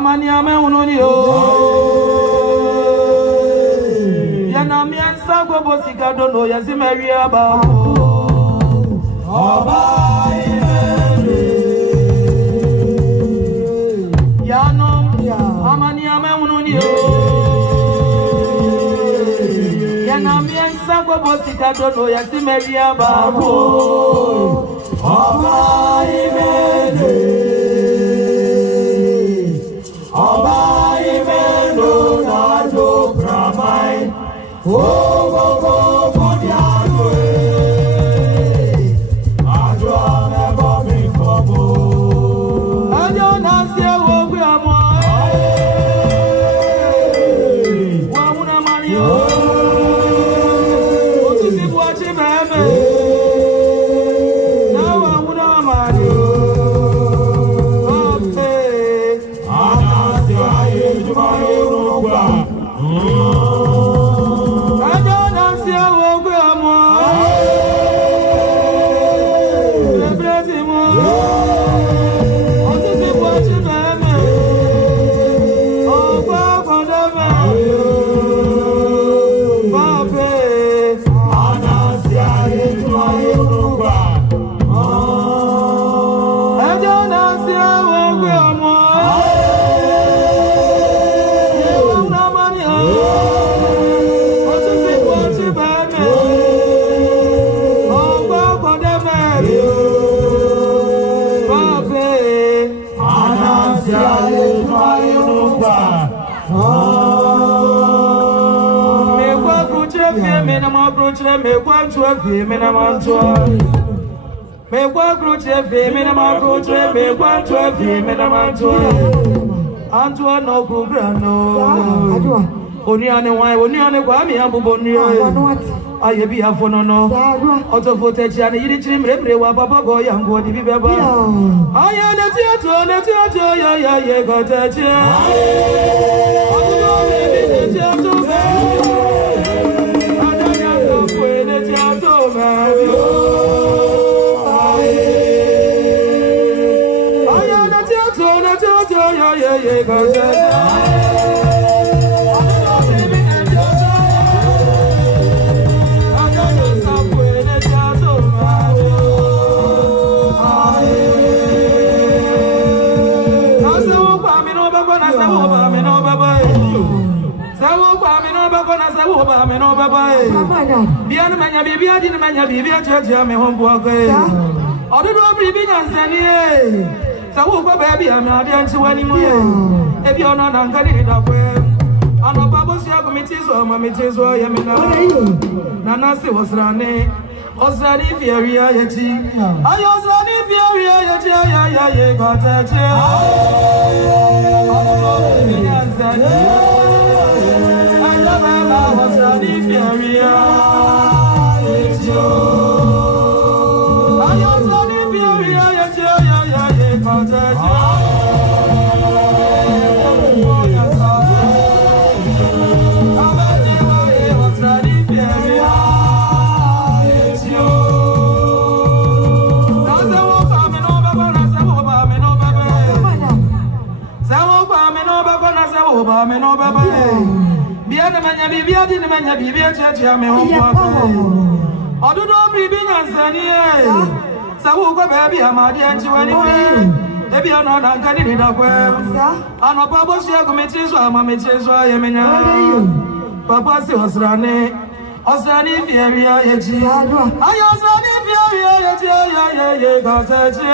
Amani ame unonio. Yana miansa kwa bosika dono ya zimeria ba. Oba imene. Yano amani ame unonio. Yana miansa kwa bosika dono ya zimeria ba. Oba imene. Oba imeno na do pramai. Oh, bodiano. Adwa me bobi fobo. Adwa na se wo gbe amo. Wa una mani o. O tu si buachi bebe. Na wa una mani o. Me quanto a femina mantua. Me quanto a femina mantua. Me quanto a femina mantua. Antua no prograno. Oniane why, oniane kwami abubonio. Aye be a fono. Auto footage and you trim rebre papa go young go di beba. Aye, the theater, ya got a Biana manya bibia di manya bibia tia me hom boakai. Odo do bibi nyansani e. Sawo kwa baby am ade anchi wani mu e. E bi ona na nkani da kwe. Ano babo si agumiti so ma miti so ye me na. Nana se wasrane. Osrani fiaria yeti. Ayo osrani fiaria yeti ya ye gatache. Odo do bibi nyansani. Osrani fiaria yeti. Ayo osrani fiaria yeti ya gatache. Me no baba biana manya bibia di manya bibia tia me hom kwa odo do bibi nyansani e sawo kwa baby amade anchi wani e bi ona na nkani ni da kwa ano babo si agumeti so amameti so ye menya papa si osrane fiaria yeji ayo osrane fiaria yeji ye gataje